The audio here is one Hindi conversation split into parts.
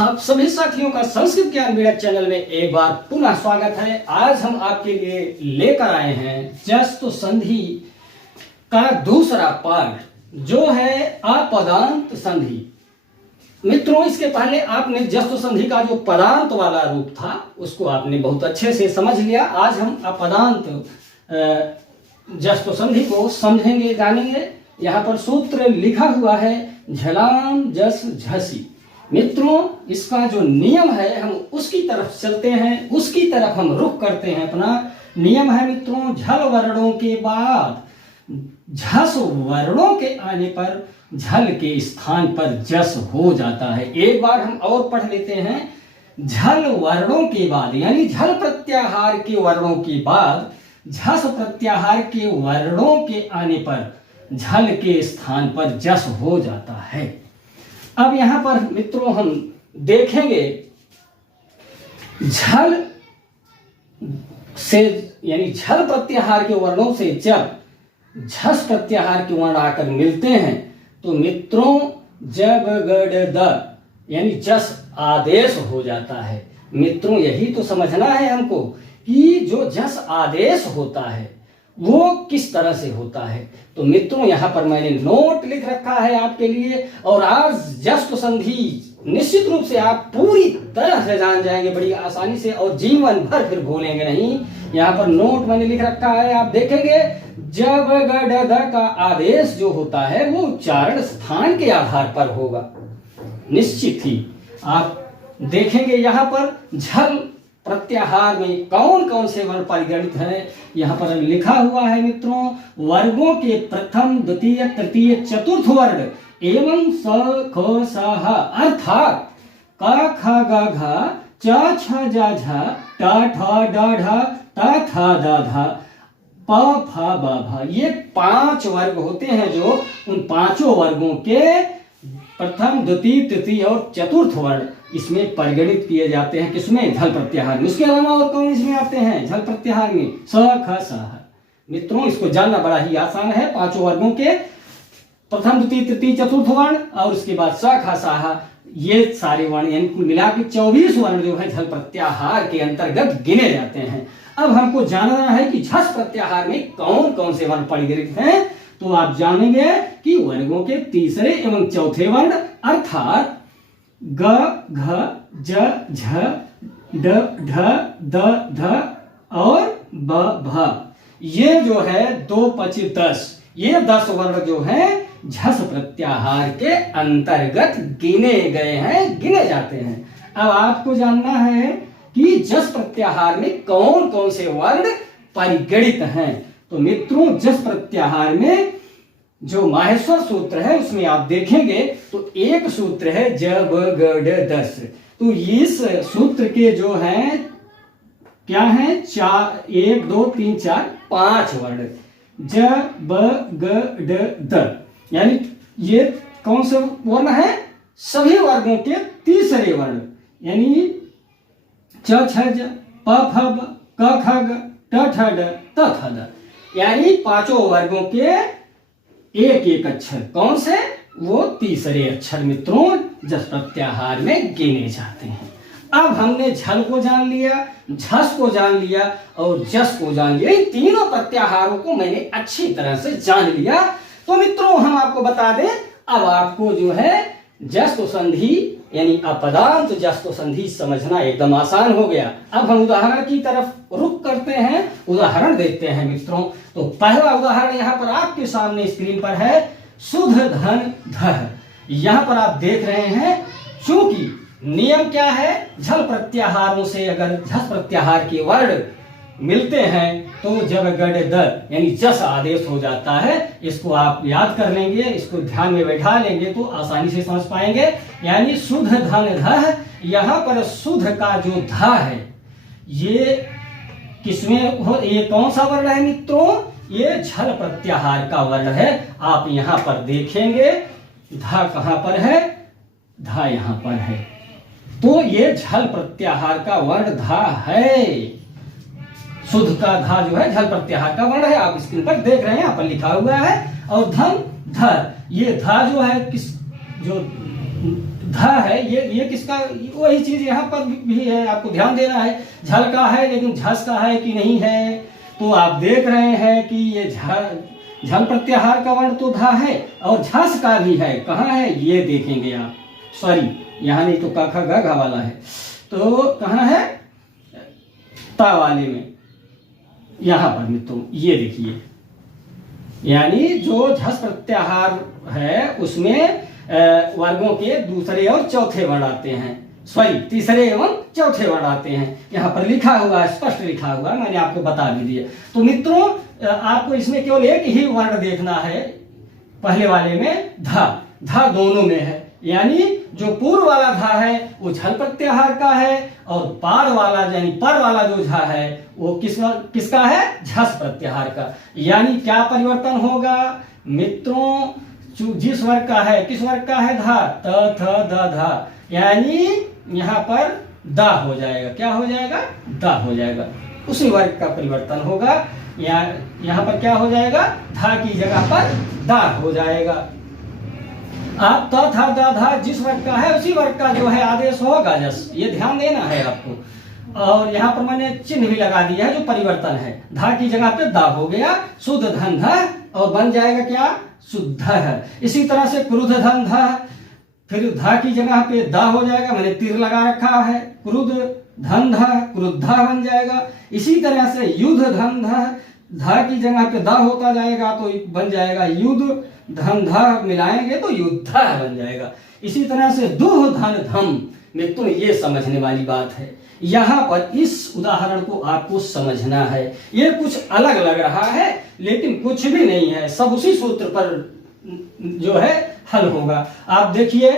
आप सभी साथियों का संस्कृत ज्ञान मीडिया चैनल में एक बार पुनः स्वागत है। आज हम आपके लिए लेकर आए हैं जस्त संधि का दूसरा पार्ट, जो है अपदांत संधि। मित्रों, इसके पहले आपने जस्त संधि का जो पदांत वाला रूप था उसको आपने बहुत अच्छे से समझ लिया। आज हम अपदांत जस्त संधि को समझेंगे, जानेंगे। यहाँ पर सूत्र लिखा हुआ है झलाम जस झसी। मित्रों, इसका जो नियम है हम उसकी तरफ चलते हैं, उसकी तरफ हम रुख करते हैं। अपना नियम है मित्रों, झल वर्णों के बाद झस वर्णों के आने पर झल के स्थान पर जस हो जाता है। एक बार हम और पढ़ लेते हैं। झल वर्णों के बाद यानी झल प्रत्याहार के वर्णों के बाद झस प्रत्याहार के वर्णों के आने पर झल के स्थान पर जस हो जाता है। अब यहां पर मित्रों हम देखेंगे, झल से यानी झल प्रत्याहार के वर्णों से जब झस प्रत्याहार के वर्ण आकर मिलते हैं तो मित्रों जब गड़ द यानी जस आदेश हो जाता है। मित्रों, यही तो समझना है हमको कि जो जस आदेश होता है वो किस तरह से होता है। तो मित्रों, यहाँ पर मैंने नोट लिख रखा है आपके लिए, और आज जस्ट संधि निश्चित रूप से आप पूरी तरह से जान जाएंगे बड़ी आसानी से, और जीवन भर फिर भूलेंगे नहीं। यहाँ पर नोट मैंने लिख रखा है, आप देखेंगे जब गड़ द का आदेश जो होता है वो उच्चारण स्थान के आधार पर होगा, निश्चित ही। आप देखेंगे यहाँ पर झल प्रत्याहार में कौन कौन से वर्ण परिगणित हैं। यहाँ पर लिखा हुआ है मित्रों, वर्गों के प्रथम द्वितीय तृतीय चतुर्थ वर्ण एवं स ख स ह अर्थात क ख ग घ च छ ज झ ट ठ ड ढ त थ द ध प फ ब भ, ये 5 वर्ग होते हैं जो उन पांचों वर्गों के प्रथम द्वितीय तृतीय और चतुर्थ वर्ण इसमें परिगणित किए जाते हैं। किसमें? झल प्रत्याहार में। उसके अलावा और कौन इसमें आते हैं झल प्रत्याहार में? स ख स ह। मित्रों, इसको जानना बड़ा ही आसान है। पांचों वर्गों के प्रथम द्वितीय तृतीय चतुर्थ वर्ण और उसके बाद स ख स ह, ये सारे वर्ण यानी कुल मिला के 24 वर्ण जो है झल प्रत्याहार के अंतर्गत गिने जाते हैं। अब हमको जानना है कि झस प्रत्याहार में कौन कौन से वर्ण परिगणित हैं। तो आप जानेंगे कि वर्गों के तीसरे एवं चौथे वर्ण अर्थात ग घ ज झ ड ढ द ध और ब भ, ये जो है 2 5 10, ये 10 वर्ण जो है झस प्रत्याहार के अंतर्गत गिने गए हैं, गिने जाते हैं। अब आपको जानना है कि जस प्रत्याहार में कौन कौन से वर्ण परिगणित हैं। तो मित्रों, जस प्रत्याहार में जो माहेश्वर सूत्र है उसमें आप देखेंगे तो एक सूत्र है जब गड़ दस। तो इस सूत्र के जो हैं क्या है? 1 2 3 4 5 वर्ण जब गड़ द, यानी ये कौन से वर्ण है? सभी वर्गों के तीसरे वर्ण, यानी च छ ज प फ ब क ख ग ट ठ ड त थ द, यानी पांचों वर्गों के एक एक अक्षर कौन से? वो तीसरे अक्षर मित्रों जस प्रत्याहार में गिने जाते हैं। अब हमने झल को जान लिया, झस को जान लिया और जस को जान लिया। इन तीनों प्रत्याहारों को मैंने अच्छी तरह से जान लिया। तो मित्रों, हम आपको बता दें, अब आपको जो है जस्त संधि यानी अपदांत जस्त संधि समझना एकदम आसान हो गया। अब हम उदाहरण की तरफ रुख करते हैं, उदाहरण देखते हैं मित्रों। तो पहला उदाहरण यहाँ पर आपके सामने स्क्रीन पर है, सुध धन धह। यहाँ पर आप देख रहे हैं, चूंकि नियम क्या है? झल प्रत्याहारों से अगर झस प्रत्याहार के वर्ण मिलते हैं तो जब गड़ द यानी जस आदेश हो जाता है। इसको आप याद कर लेंगे, इसको ध्यान में बैठा लेंगे तो आसानी से समझ पाएंगे। यानी सुध धन धह, यहाँ पर सुध का जो ध है ये किसमें हो? ये कौन सा वर्ण है मित्रों? ये झल प्रत्याहार का वर्ण है। आप यहाँ पर देखेंगे ध कहाँ पर है? ध यहाँ पर है। तो ये झल प्रत्याहार का वर्ण ध है। शुद्ध का धा जो है झल प्रत्याहार का वर्ण है। आप स्क्रीन पर देख रहे हैं, यहाँ पर लिखा हुआ है। और धन ध, ये धा जो है किस जो धा है, ये किसका, वही चीज यहाँ पर भी है, आपको ध्यान देना है। झल का है लेकिन झस का है कि नहीं है, तो आप देख रहे हैं कि ये झल प्रत्याहार का वर्ण तो धा है और झस का भी है। कहाँ है ये देखेंगे आप, सॉरी यहाँ नहीं तो का खा गा घा वाला है, तो कहाँ है ता वाले में, यहाँ पर मित्रों ये देखिए, यानी जो झस प्रत्याहार है उसमें वर्गों के दूसरे और चौथे वर्ण आते हैं, सॉरी तीसरे एवं चौथे वर्ण आते हैं। यहाँ पर लिखा हुआ है, स्पष्ट लिखा हुआ है, मैंने आपको बता भी दिया। तो मित्रों आपको इसमें केवल एक ही वर्ण देखना है, पहले वाले में धा दोनों में है, यानी जो पूर्व वाला धा है वो झल प्रत्याहार का है और पार वाला यानी पर वाला जो झा है वो किसका है, झस प्रत्याहार का। यानी क्या परिवर्तन होगा मित्रों, जिस वर्ग का है, किस वर्ग का है, धा, त थ द धा, यानी यहाँ पर दा हो जाएगा, क्या हो जाएगा, दा हो जाएगा, उसी वर्ग का परिवर्तन होगा। यहाँ पर क्या हो जाएगा, धा की जगह पर दा हो जाएगा। आप त था दा धा जिस वर्ग का है उसी वर्ग का जो है आदेश होगा जस, ये ध्यान देना है आपको। और यहाँ पर मैंने चिन्ह भी लगा दिया है जो परिवर्तन है, धा की जगह पे दा हो गया, शुद्ध धन धा और बन जाएगा क्या, शुद्ध है। इसी तरह से क्रुद्ध धन धा, फिर धा की जगह पे दा हो जाएगा, मैंने तीर लगा रखा है, क्रुद्ध धन धा क्रुद्धा बन जाएगा। इसी तरह से युद्ध धन धा की जगह पे दा होता जाएगा तो बन जाएगा युद्ध, धन धा मिलाएंगे तो युद्धा बन जाएगा। इसी तरह से दुह धन धम, मित्रों ये समझने वाली बात है, यहाँ पर इस उदाहरण को आपको समझना है। ये कुछ अलग लग रहा है लेकिन कुछ भी नहीं है, सब उसी सूत्र पर जो है हल होगा। आप देखिए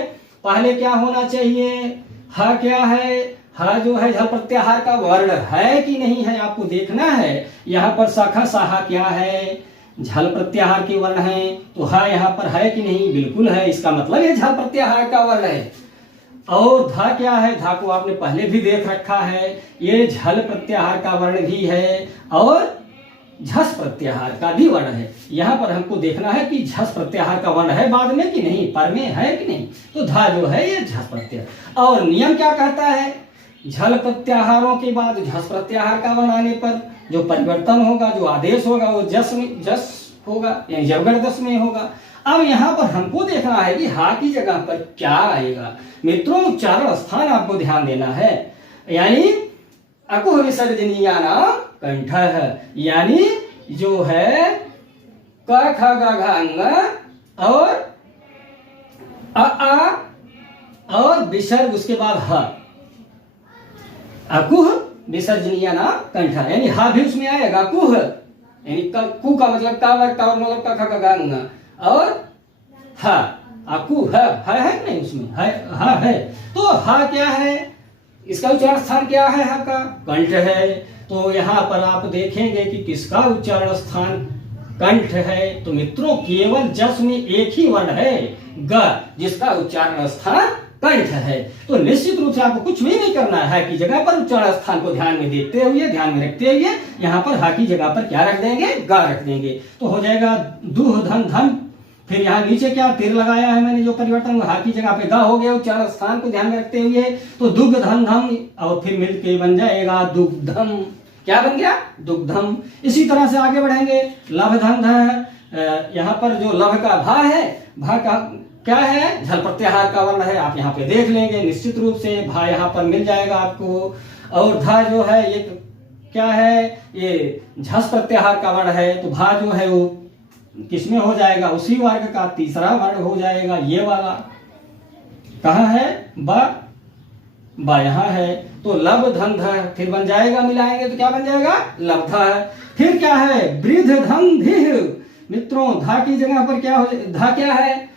पहले क्या होना चाहिए, हा क्या है, हा जो है झल प्रत्याहार का वर्ण है कि नहीं है आपको देखना है। यहाँ पर शाखा साहा क्या है, झल प्रत्याहार के वर्ण है, तो हा यहाँ पर है कि नहीं, बिल्कुल है, इसका मतलब ये झल प्रत्याहार का वर्ण है। और धा क्या है, धा को आपने पहले भी देख रखा है, ये झल प्रत्याहार का वर्ण भी है और झस प्रत्याहार का भी वर्ण है। यहाँ पर हमको देखना है कि झस प्रत्याहार का वर्ण है बाद में कि नहीं, पर में है कि नहीं, तो धा जो है ये झस प्रत्याहार। और नियम क्या कहता है, झल प्रत्याहारों के बाद झस प्रत्याहार का वर्ण आने पर जो परिवर्तन होगा, जो आदेश होगा वो जस होगा, यानी जबगढ़ दस में होगा। अब यहाँ पर हमको देखना है कि हा की जगह पर क्या आएगा। मित्रों उच्चारण स्थान आपको ध्यान देना है, यानी अकुह विसर्जनीयानाम कंठः, यानी जो है क ख ग घ अंग और आ और विसर्ग उसके बाद ह, अकुह विसर्जनीयानाम कंठः, यानी हा भी उसमें आएगा, कुह यानी कु का मतलब का वर्ग का मतलब का ख ग घ अंग और हा, अकु है कि नहीं, उसमें है, हा है, तो हा क्या है, इसका उच्चारण स्थान क्या है, हा का कंठ है। तो यहाँ पर आप देखेंगे कि किसका उच्चारण स्थान कंठ है, तो मित्रों केवल जस में एक ही वर्ण है ग, जिसका उच्चारण स्थान कंठ है। तो निश्चित रूप से आपको कुछ भी नहीं करना है कि जगह पर उच्चारण स्थान को ध्यान में देखते हुए, ध्यान में रखते हुए यहाँ पर हा की जगह पर क्या रख देंगे, गा रख देंगे, तो हो जाएगा दुह धन धन। फिर यहाँ नीचे क्या तीर लगाया है मैंने, जो परिवर्तन हा की जगह पे गा हो गया उच्चारण स्थान को ध्यान में रखते हुए, तो दुग्ध धन धम और फिर मिलके बन जाएगा दुग्धम, क्या बन गया, दुग्धम। इसी तरह से आगे बढ़ेंगे, लभ धन ध, यहाँ पर जो लभ का भा है, भा का क्या है, झल प्रत्याहार का वर्ण है, आप यहाँ पे देख लेंगे निश्चित रूप से, भा यहाँ पर मिल जाएगा आपको। और धा जो है ये क्या है, ये झस प्रत्याहार का वर्ण है, तो भा जो है वो किसमें हो जाएगा, उसी वर्ग का तीसरा वर्ण हो जाएगा, ये वाला कहाँ है, बा यहाँ है, तो लब धन ध फिर बन जाएगा, मिलाएंगे तो क्या बन जाएगा, लब्धा है। फिर क्या है, वृद्ध धन धिह, मित्रों धा की जगह पर क्या हो, धा क्या है,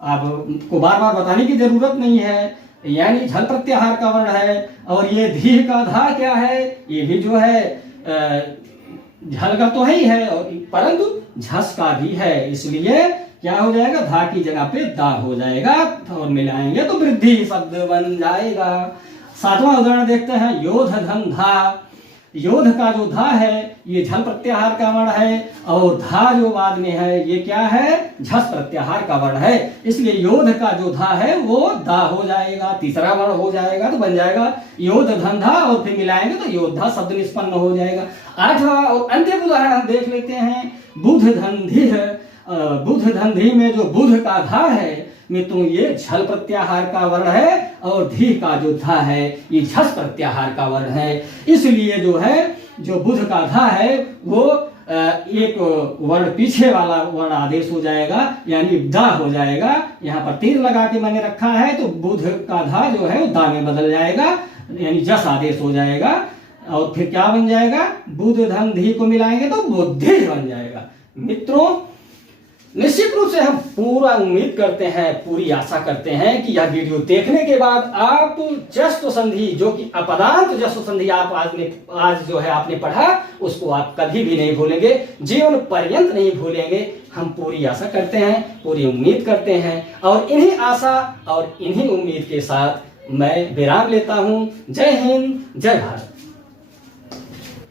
आपको बार बार बताने की जरूरत नहीं है, यानी झल प्रत्याहार का वर्ण है। और ये धी का धा क्या है, ये भी जो है झल का तो है ही है, और परंतु झस का भी है, इसलिए क्या हो जाएगा, धा की जगह पे दा हो जाएगा और मिलाएंगे तो वृद्धि शब्द बन जाएगा। सातवां उदाहरण देखते हैं, योध धन धा, योध का जो धा है ये झल प्रत्याहार का वर्ण है, और धा जो बाद में है ये क्या है, झस प्रत्याहार का वर्ण है। इसलिए योध का जो धा है वो दा हो जाएगा, तीसरा वर्ण हो जाएगा, तो बन जाएगा योध धंधा, और फिर मिलाएंगे तो योद्धा शब्द निष्पन्न हो जाएगा। 8वां और अंतिम उदाहरण हम देख लेते हैं, बुध धंधी है। बुध धंधी में जो बुध का धा है मित्रों ये झल प्रत्याहार का वर्ण है, और धी का जो धा है ये झस प्रत्याहार का वर्ण है। इसलिए जो है जो बुध का धा है वो एक वर्ण पीछे वाला वर्ण आदेश हो जाएगा, यानी दा हो जाएगा। यहाँ पर तीर लगा के मैंने रखा है, तो बुध का धा जो है वो दा में बदल जाएगा, यानी जस आदेश हो जाएगा, और फिर क्या बन जाएगा, बुध धन धी को मिलाएंगे तो बुद्धि बन जाएगा। मित्रों निश्चित रूप से हम पूरा उम्मीद करते हैं, पूरी आशा करते हैं कि यह वीडियो देखने के बाद आप जस्व संधि जो कि अपदार्थ जस्व संधि आप आज जो है आपने पढ़ा उसको आप कभी भी नहीं भूलेंगे, जीवन पर्यंत नहीं भूलेंगे। हम पूरी आशा करते हैं, पूरी उम्मीद करते हैं, और इन्हीं आशा और इन्हीं उम्मीद के साथ मैं विराम लेता हूं। जय हिंद, जय भारत।